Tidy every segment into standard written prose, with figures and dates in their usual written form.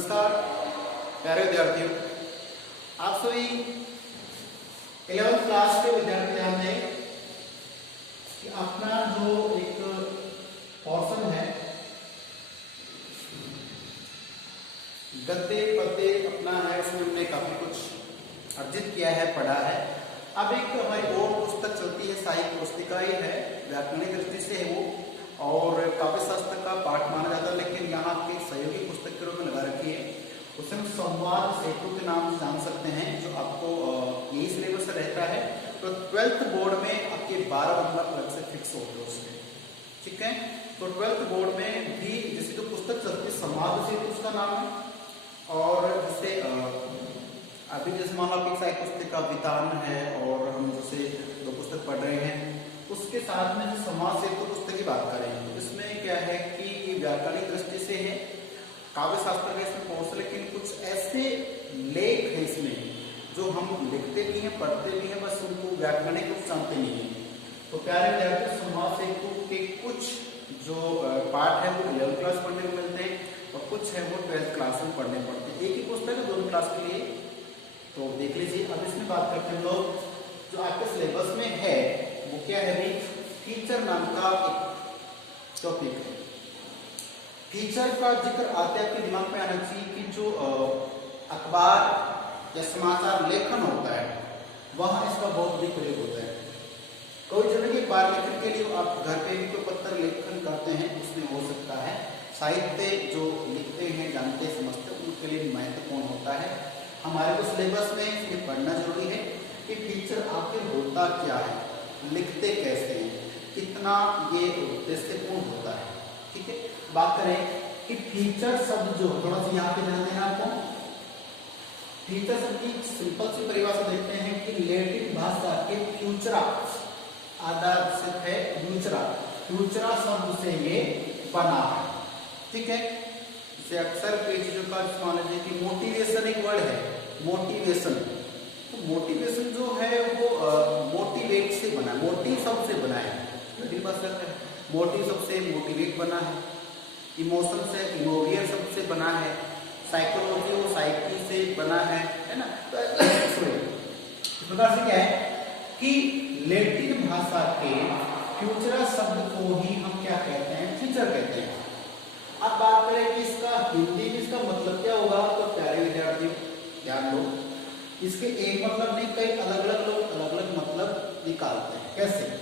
नमस्कार प्यारे विद्यार्थियों, आप सभी 11th क्लास के विद्यार्थी ध्यान दें कि अपना जो एक पोर्शन है गद्य पद्य अपना है, उसमें हमने काफी कुछ अर्जित किया है, पढ़ा है। अब एक हमारी और पुस्तक चलती है, साहित्य पुस्तिका ही है, व्याकरणिक दृष्टि से है वो, और काव्य शास्त्र का पाठ माना जाता है, लेकिन यहाँ की सहयोगी पुस्तक के रूप में लगा रखी है। उसे हम संवाद सेतु के नाम से जान सकते हैं, जो आपको यही सिलेबस रहता है। तो 12th बोर्ड में आपके 12 नंबर अलग से फिक्स होते हैं उसमें, ठीक है। तो 12th बोर्ड में भी जैसे जो पुस्तक चलती है संवाद सेतु उसका नाम है, और जैसे अभी जैसे मान लो आपकी साहित्य पुस्तिका वितान है और हम जैसे दो पुस्तक पढ़ रहे हैं, उसके साथ में जो समाज सेतु पुस्तक की बात करें तो इसमें क्या है कि ये व्याकरणिक दृष्टि से है, काव्य शास्त्र का इसमें कोर्स, लेकिन कुछ ऐसे लेख है इसमें जो हम लिखते भी हैं, पढ़ते भी हैं, बस उनको व्याकरणिक रूप जानते नहीं है। तो प्यारे विद्यार्थी, समाज सेतु के कुछ जो पाठ है वो 11th क्लास पढ़ने को मिलते हैं और कुछ है वो 12th क्लास में पढ़ने पड़ते हैं। एक ही पुस्तक है दोनों क्लास के लिए, तो देख लीजिए। अब इसमें बात करते हैं लोग, जो आपके सिलेबस में है वो क्या है भी, फीचर नाम का एक टॉपिक है। फीचर का जिक्र आते आपके दिमाग में आना चाहिए कि जो अखबार या समाचार लेखन होता है वहां इसका बहुत अधिक प्रयोग होता है। कोई जगह के बार लेखन के लिए आप घर पे भी कोई पत्र लेखन करते हैं, उसमें हो सकता है। साहित्य जो लिखते हैं, जानते समझते, उनके लिए महत्वपूर्ण होता है। हमारे को सिलेबस में इसमें पढ़ना जरूरी है कि फीचर आखिर होता क्या है, लिखते कैसे हैं, कितना ये उद्देश्यपूर्ण होता है, ठीक है। बात करें कि फीचर शब्द जो, थोड़ा सा यहाँ पे ध्यान देना आपको। फीचर शब्द की सिंपल सी परिभाषा देखते हैं कि लैटिन भाषा के फ्यूचरा आधार से है, फ्यूचरा शब्द से ये बना है, ठीक है। जैसे अक्सर कई चीजों का मान लीजिए कि मोटिवेशन एक वर्ड है, मोटिवेशन। तो मोटिवेशन जो है वो मोटिवेट से बना, मोटिव शब्द से बना है, मोटिव शब्द से मोटिवेट बना है, इमोशन से इमोवियर शब्द से बना है, साइकोलॉजी और साइकी से बना है ना। तो इस प्रकार से क्या है कि लैटिन भाषा के फ्यूचरा शब्द को ही हम क्या कहते हैं, फीचर कहते हैं। अब बात करें कि इसका हिंदी में इसका मतलब क्या होगा, तो प्यारे विद्यार्थियों ध्यान दो, इसके एक मतलब नहीं, कई अलग अलग लोग अलग अलग मतलब निकालते हैं। कैसे?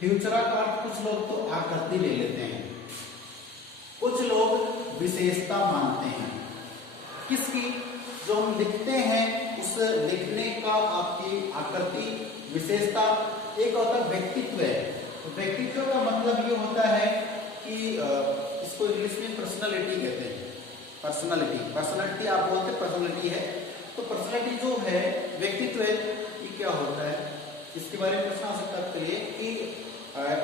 फ्यूचरा का अर्थ कुछ लोग तो आकृति ले लेते हैं, कुछ लोग विशेषता मानते हैं। किसकी? जो हम लिखते हैं उस लिखने का आपकी आकृति, विशेषता। एक होता है व्यक्तित्व है, तो व्यक्तित्व का मतलब ये होता है कि इसको इंग्लिश में पर्सनालिटी कहते हैं। पर्सनालिटी आप बोलते हैं, पर्सनालिटी है। तो पर्सनालिटी जो है, व्यक्तित्व है, ये क्या होता है, इसके बारे में प्रश्न आ सकता है आपके लिए कि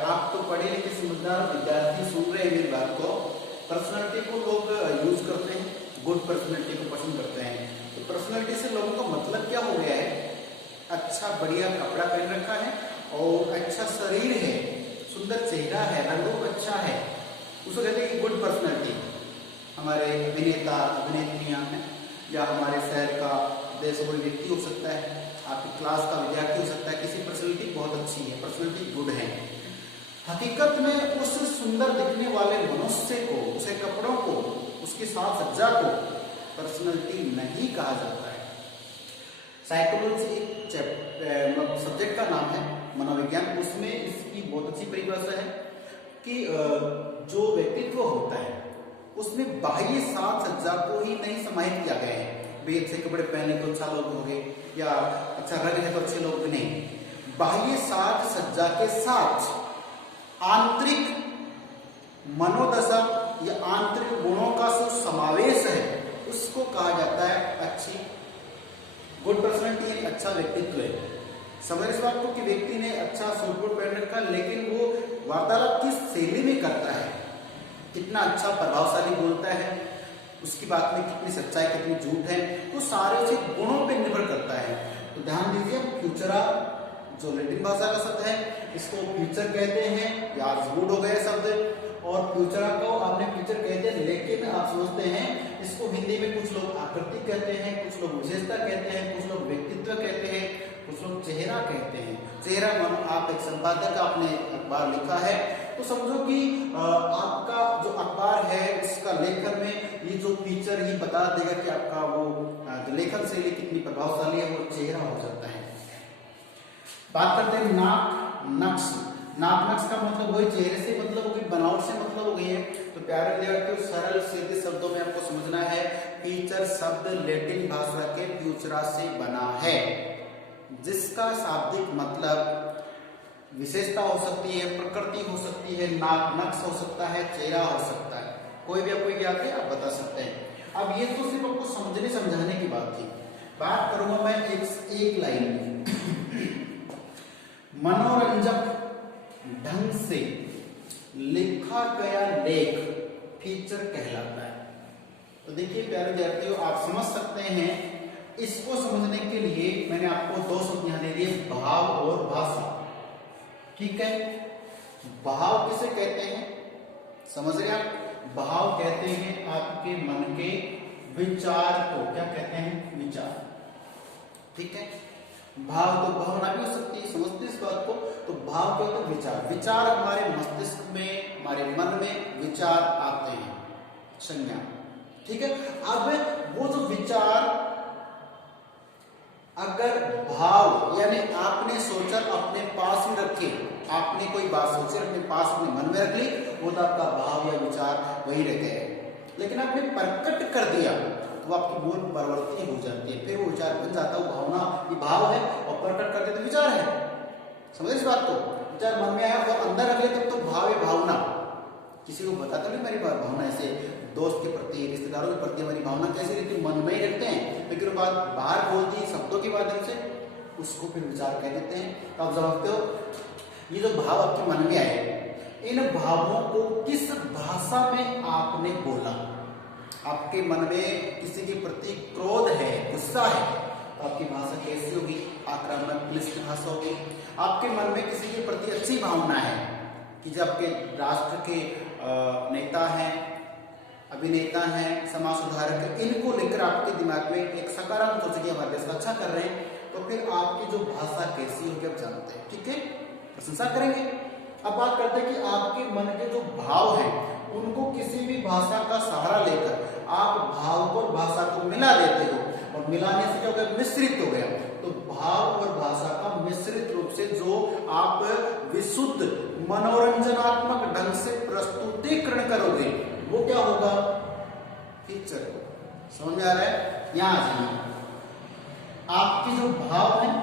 आप तो पढ़े लिखे समझदार विद्यार्थी सुन रहे हैं मेरी बात को। पर्सनालिटी को लोग यूज करते हैं, गुड पर्सनालिटी को पसंद करते हैं। तो पर्सनालिटी से लोगों का मतलब क्या हो गया है, अच्छा बढ़िया कपड़ा पहन रखा है और अच्छा शरीर है, सुंदर चेहरा है, रंग अच्छा है, उसको कहते हैं कि गुड पर्सनालिटी। हमारे अभिनेता अभिनेत्रियां हैं, या हमारे शहर का देश कोई व्यक्ति हो सकता है, आपकी क्लास का विद्यार्थी हो सकता है, किसी पर्सनालिटी बहुत अच्छी है, पर्सनालिटी गुड है। हकीकत में उस सुंदर दिखने वाले मनुष्य को, उसके कपड़ों को, उसकी साज सज्जा को पर्सनालिटी नहीं कहा जाता है। साइकोलॉजी एक सब्जेक्ट का नाम है, मनोविज्ञान, उसमें इसकी बहुत अच्छी परिभाषा है कि जो व्यक्तित्व होता है उसमें बाह्य साज सज्जा को ही नहीं समाहित किया गया है। भाई अच्छे कपड़े पहने तो अच्छा लोग होंगे, या अच्छा रंग है तो अच्छे लोग भी नहीं। बाह्य साज सज्जा के साथ आंतरिक मनोदशा या आंतरिक गुणों का जो समावेश है उसको कहा जाता है अच्छी गुड पर्सनालिटी, एक अच्छा व्यक्तित्व है। समझ इस बात को कि व्यक्ति ने अच्छा सूट बूट पहन रखा, लेकिन वो वार्तालाप किस शैली में करता है, कितना अच्छा प्रभावशाली बोलता है, उसकी बात में कितनी सच्चाई कितनी झूठ है, तो सारे उसे गुणों पे निर्भर करता है। तो ध्यान दीजिए, फ्यूचरा जो लैटिन भाषा का शब्द है, इसको फ्यूचर कहते हैं, या रूट हो गए शब्द। और फ्यूचरा को आपने फ्यूचर कहते हैं, लेकिन आप समझते हैं इसको हिंदी में कुछ लोग आकृति कहते हैं, कुछ लोग विशेषता कहते हैं, कुछ लोग व्यक्तित्व कहते हैं, कुछ लोग चेहरा कहते हैं। चेहरा मानो आप एक संपादक आपने अखबार लिखा है, तो समझो कि आपका जो अखबार है इसका लेखन में ये जो फीचर ही बता देगा कि आपका वो जो लेखन शैली कितनी प्रभावशाली है, वो चेहरा हो जाता है। बात करते हैं नाक नक्श। नाक नक्श का मतलब वही चेहरे से मतलब हो गई, बनावट से मतलब हो गई है। तो प्यारे विद्यार्थियों, सरल सीधे शब्दों में आपको समझना है, फीचर शब्द लैटिन भाषा के फ्यूचरा से बना है, जिसका शाब्दिक मतलब विशेषता हो सकती है, प्रकृति हो सकती है, नाक नक्श हो सकता है, चेहरा हो सकता है। कोई भी आपको याद है आप बता सकते हैं। अब ये तो सिर्फ आपको समझने समझाने की बात थी। बात करूंगा मैं एक लाइन में मनोरंजक ढंग से लिखा गया लेख फीचर कहलाता है। तो देखिए प्यारे विद्यार्थियों, आप समझ सकते हैं, इसको समझने के लिए मैंने आपको दो शब्द यहां दे दिए, भाव और भाषा। ठीक है, भाव किसे कहते हैं समझ रहे आप? भाव कहते हैं आपके मन के विचार को, क्या कहते हैं? विचार। ठीक है, भाव तो भावना भी हो सकती है, समझते इस बात को। तो भाव क्या होता है? विचार। विचार हमारे मस्तिष्क में, हमारे मन में विचार आते हैं, संज्ञा। ठीक है, अब वो जो विचार अगर भाव यानी आपने सोचा अपने पास ही रखे, आपने कोई बात सोची अपने पास अपने मन में रख ली, वो तो आपका भाव या विचार वही रह गए। लेकिन आपने प्रकट कर दिया तो आपकी मूल प्रवृत्ति हो जाती है, फिर वो विचार बन जाता है, वो भावना ये भाव है, और प्रकट कर दे तो विचार है। समझे इस बात को? विचार मन में आया और अंदर रख ले तब तो भाव है, भावना। किसी को बताता नहीं मेरी भावना ऐसे, दोस्त के प्रति, रिश्तेदारों के प्रति हमारी भावना कैसी रहती, मन में ही रखते हैं, लेकिन वो बात बाहर बोल दी शब्दों के माध्यम से, उसको फिर विचार कह देते हैं। तो आप समझते हो, ये जो भाव आपके मन में आए, इन भावों को किस भाषा में आपने बोला। आपके मन में किसी के प्रति क्रोध है, गुस्सा है, तो आपकी भाषा कैसी होगी? आक्रामक, क्लिष्ट भाषा होगी। आपके मन में किसी के प्रति अच्छी भावना है कि जब आपके राष्ट्र के नेता हैं, अभिनेता हैं, समाज सुधारक, इनको लेकर आपके दिमाग में एक सकारात्मक सोच कि हमारे देश अच्छा कर रहे हैं, तो फिर आपकी जो भाषा कैसी होगी आप जानते हैं। ठीक है, प्रशंसा करेंगे। अब बात करते हैं कि आपके मन के जो भाव हैं उनको किसी भी भाषा का सहारा लेकर आप भाव को और भाषा को मिला देते हो, और मिलाने से क्या हो गया? मिश्रित हो गया। तो भाव और भाषा का मिश्रित रूप से जो आप विशुद्ध मनोरंजनात्मक ढंग से प्रस्तुतिकरण करोगे, वो क्या होगा? फीचर। समझ में आ रहा है? यहां आ जाइए। आपकी जो भाव है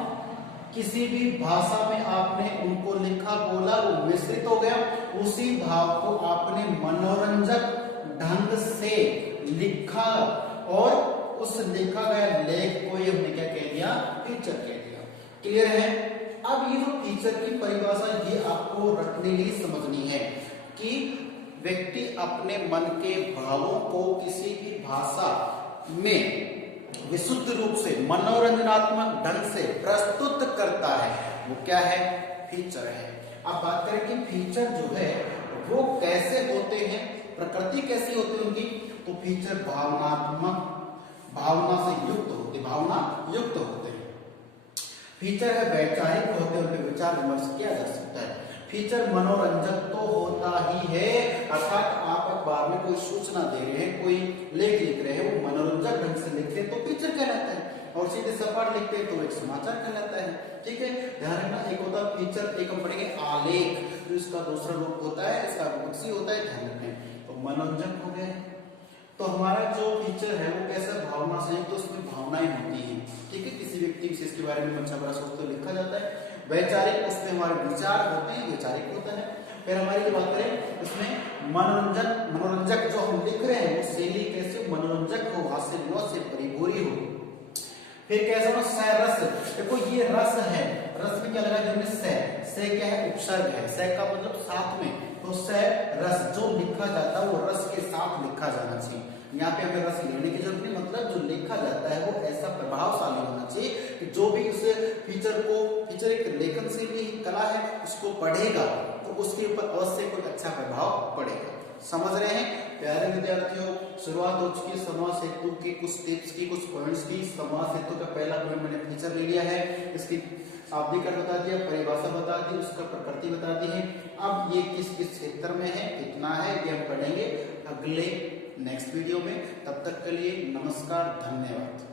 किसी भी भाषा में आपने उनको लिखा, बोला, वो मिश्रित हो गया, उसी भाव को आपने मनोरंजक ढंग से लिखा, और उस लिखा गया लेख को ही हमने क्या कह दिया? फीचर कह दिया। क्लियर है? अब ये जो फीचर की परिभाषा ये आपको रटने के लिए समझनी है कि व्यक्ति अपने मन के भावों को किसी भी भाषा में विशुद्ध रूप से मनोरंजनात्मक ढंग से प्रस्तुत करता है, वो क्या है? फीचर है। अब बात करें कि फीचर जो है वो कैसे होते हैं, प्रकृति कैसी होती है उनकी। तो फीचर भावनात्मक, भावना से युक्त होते, भावना युक्त होते हैं। फीचर है वैचारिक होते हैं, उनपे विचार विमर्श किया जा सकता है। फीचर मनोरंजक तो होता ही है, अर्थात आप अखबार में कोई सूचना दे रहे हैं, कोई लेख लिख रहे हैं, वो मनोरंजक ढंग से लिखते हैं तो फीचर कहलाता है, और सीधे सपाट लिखते हैं तो एक समाचार कहलाता है। ठीक है, ध्यान रखना। एक होता है फीचर, एक हम पढ़ेंगे आलेख, तो इसका दूसरा रूप होता है, इसका विपक्षी होता है, ध्यान रखें। तो मनोरंजक हो गए, तो हमारा जो फीचर है वो कैसा? भावना से, तो उसमें भावनाएं होती हैं। ठीक है, किसी व्यक्ति विशेष के बारे में अच्छा बड़ा सोचते लिखा जाता है। वैचारिक, उसमें हमारे विचार होते हैं, वैचारिक होता है। फिर हमारी जो बात करें उसमें मनोरंजक जो हम लिख रहे हैं वो शैली कैसे? मनोरंजक हो, हास्य विनोद से परिपूरी हो। फिर कैसा हो? रस। देखो ये रस है, रस में क्या लगा? जिसमें से क्या है? उपसर्ग है, से का मतलब साथ में, तो से रस जो लिखा जाता है वो रस के साथ लिखा जाना चाहिए। यहाँ पे हमें रस लेने की जरूरत नहीं, मतलब जो लिखा जाता है वो ऐसा प्रभावशाली होना चाहिए कि जो भी उस फीचर को, फीचर एक लेखन कला है उसको पढ़ेगा तो उसके ऊपर अवश्य कोई अच्छा प्रभाव पड़ेगा। समझ रहे हैं प्यारे विद्यार्थियों, शुरुआत हो चुकी है समास हेतु की कुछ टिप्स की, कुछ पॉइंट्स की। समास हेतु का पहला पॉइंट मैंने फीचर ले लिया है, इसकी शाब्दिक अर्थ बता दिया, परिभाषा बता दी, उसका प्रकृति बता दी है। अब ये किस किस क्षेत्र में है, कितना है, ये हम पढ़ेंगे अगले नेक्स्ट वीडियो में। तब तक के लिए नमस्कार, धन्यवाद।